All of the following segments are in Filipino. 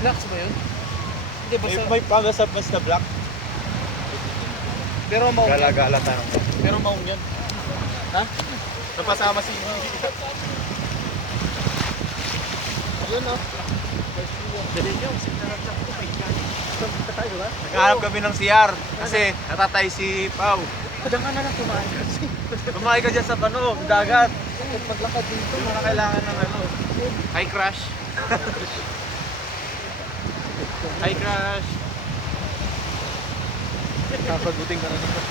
Slacks ba yun? Hindi, basta... May pangasabas na black. Pero maong yan. Gala-gala tayo. Pero maong yan. Ha? Napasama si... Yun o. Dali nyo, kasi narapsak ko. Saan tayo ba? Nagkahanap kami ng CR kasi natatay si Pau. Diyan ka na lang tumaan kasi. Lumakay ka dyan sa dagat. Maglakad dito. Hindi mo na kailangan ng Hi crash. Hi crash. Kapagutin ka na naman.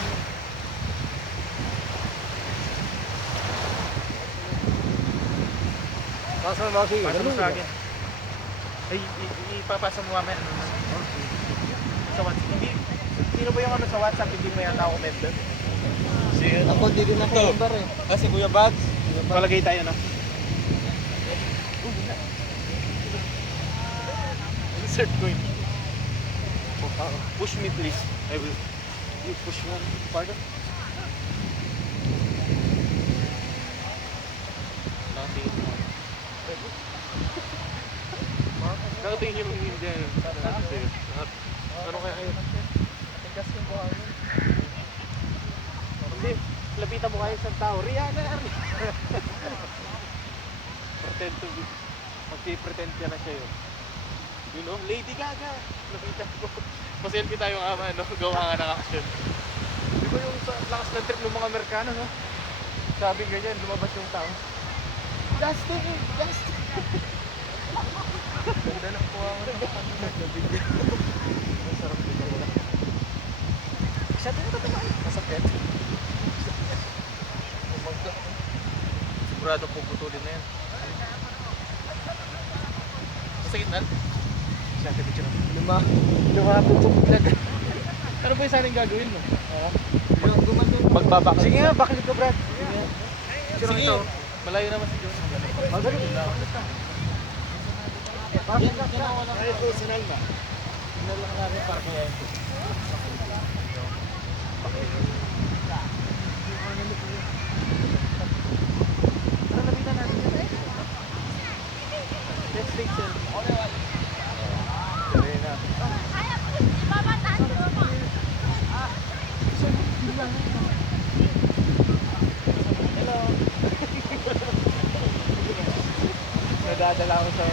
Pasa mo si. Pasa mo sa akin. Ay, ipapasa mo mamaya. Sa WhatsApp. Sino ba yung sa WhatsApp? Hindi mo yata ako member. Ako di rin ako member eh. Si Kuya Bags. Palagay tayo na. Insert coin. Push me please. I will. You push me. Pardon? Nakatingin mo. Nakatingin yung hindi. Ano kaya ayun? Tigas yung buha mo. Hindi. Lapitan mo kayo sa tao. Rihanna! Pretend to be. Magpipretend ka na siya yun. You know, Lady Gaga. Lapitan ko. Paselfie tayo nga gawa nga ng action. Di ba yung sa lakas ng trip ng mga Amerikano, no? Sabi ganyan, lumabas yung tao. Dustin! Dustin! Ganda ng buha mo na nabigyan. Masarap dito wala. Isa ito ito. Masakit. Sigurado puputulin na yan. Masakit na? Siya, picture mo. Lumapit bigla. Ano ba yung sana yung gagawin mo? Magbabak. Sige nga, bakit ko, Brad? Sige. Ito. Malayo naman si John. Magaling. Bakit ka na wala? Ay, personal ba? Tingnan lang namin para kaya ito. Ano labitan natin yan? Let's take selfie. Sorry na. Hello. Nadadala ako sa